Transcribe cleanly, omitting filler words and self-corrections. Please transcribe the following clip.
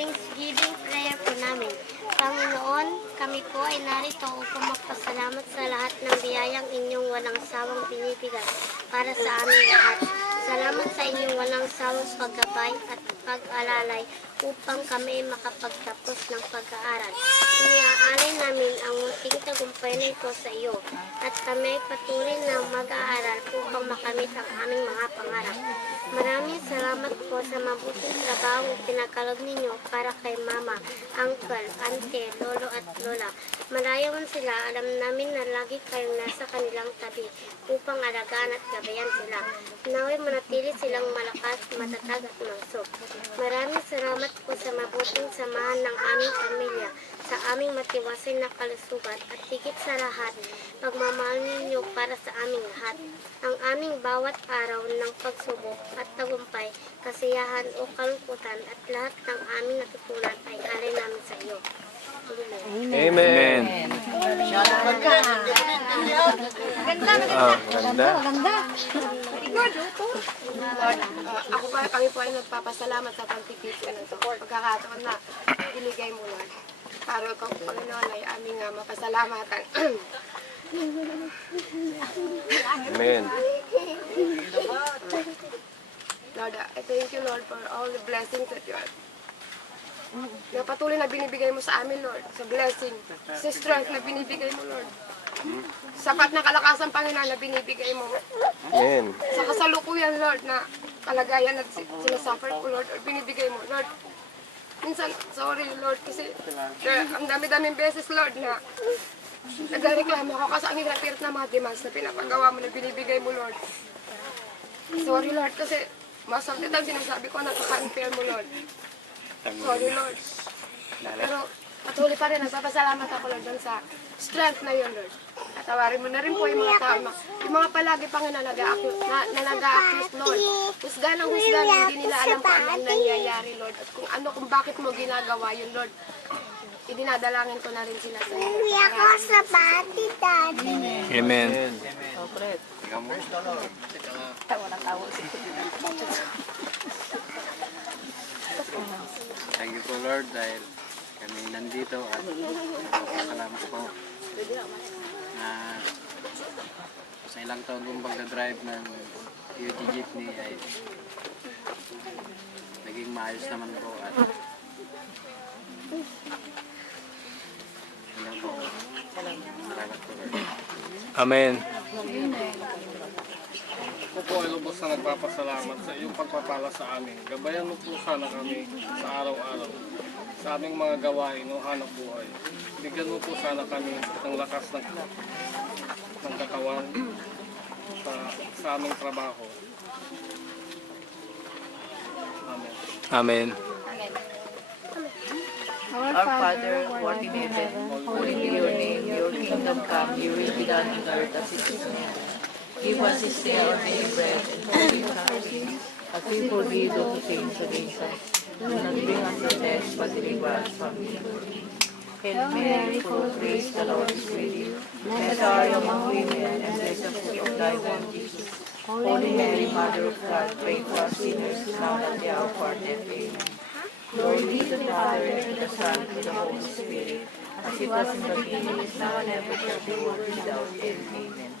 Thanksgiving prayer po namin. Panginoon, kami po ay narito upang magpasalamat sa lahat ng biyayang inyong walang sawang binibigay para sa aming lahat. Salamat sa inyong walang sawang paggabay at pag-alalay upang kami makapagtapos ng pag-aaral. Iniaalay namin ang munting tagumpay na ito sa iyo at kami patuloy na mag-aaral upang makamit ang aming mga pangarap. Maraming salamat po sa mabuting trabaho pinagkaloob ninyo para kay Mama, Uncle, Ante, Lolo at Lola. Malayo man sila, alam namin na lagi kayong nasa kanilang tabi upang alagaan at gabayan sila. Naway manatili silang malakas, matatag at mausog. Maraming salamat po sa mabuting samahan ng aming pamilya, sa aming matiwasay na kalusugan at higit sa lahat, pagmamahal ninyo para sa aming lahat. Ang aming bawat araw ng pagsubok at tagumpay, kasiyahan o kalungkutan at lahat ng aming natutunan ay alay namin sa iyo. Amen. Maganda. Lord, kami po ay nagpapasalamat sa pagtitipon na ito. Pagkakataon na binigay mo, Lord. Para ikaw, Panginoon, ay aming mapasalamatan. Amen. Lord, I thank you, Lord, for all the blessings that you are na patuloy na binibigay mo sa amin, Lord, sa blessing, sa strength na binibigay mo, Lord. Sapat na kalakasan, Panginoon, na binibigay mo. Amen. Sa kasalukuyan, Lord, na kalagayan na sinasuffer ko, Lord, or binibigay mo, Lord. Minsan, sorry, Lord, kasi ang dami-daming beses, Lord, na nagreklamo ako kasi ang hirap-hirap na mga demands na pinapagawa mo, na binibigay mo, Lord. Sorry, Lord, kasi most of the time sinasabi ko, napaka-unfair mo, Lord. Sorry, Lord. Pero patuloy pa rin, nagpapasalamat ako, Lord, sa strength na yun, Lord. At tawarin mo na rin po yung mga tao, yung mga palagi pang na nag-a-accuse, Lord. Husgan ang husgan, hindi nila alam kung ano ang nangyayari, Lord. At kung bakit mo ginagawa yun, Lord. Idinadalangin ko na rin sila sa iyo. Uwi ako sa pati, Daddy. Amen. Thank you po, Lord, dahil kami nandito at salamat po na sa ilang taon kong pagdadrive ng UT Jeepney ay naging maayos naman po at yun lang po. Salamat po, Lord. Amen. Ako po ay lubos na nagpapasalamat sa iyong pagpapala sa amin. Gabayan mo po sana kami sa araw-araw sa aming mga gawain o hanap buhay. Bigyan mo po sana kami ng lakas ng katawan sa aming trabaho. Amen. Amen. Our Father, who art in heaven, holy be your name, your kingdom come, your will be done on earth as it is in heaven. Give us this day our daily bread, and forgive us our sins, as we forgive those who sin against us. Do not bring us to death, but deliver us from evil. Hail Mary, full of grace, the Lord is with you. Blessed are you among women, and blessed the fruit of thy womb, Jesus. Holy Mary, Mother of God, pray for us sinners, now and at the hour of our death. Amen. Glory be to the Father, and to the Son, and to the Holy Spirit, as it was in the beginning, is now, and ever shall be, world without end. Amen.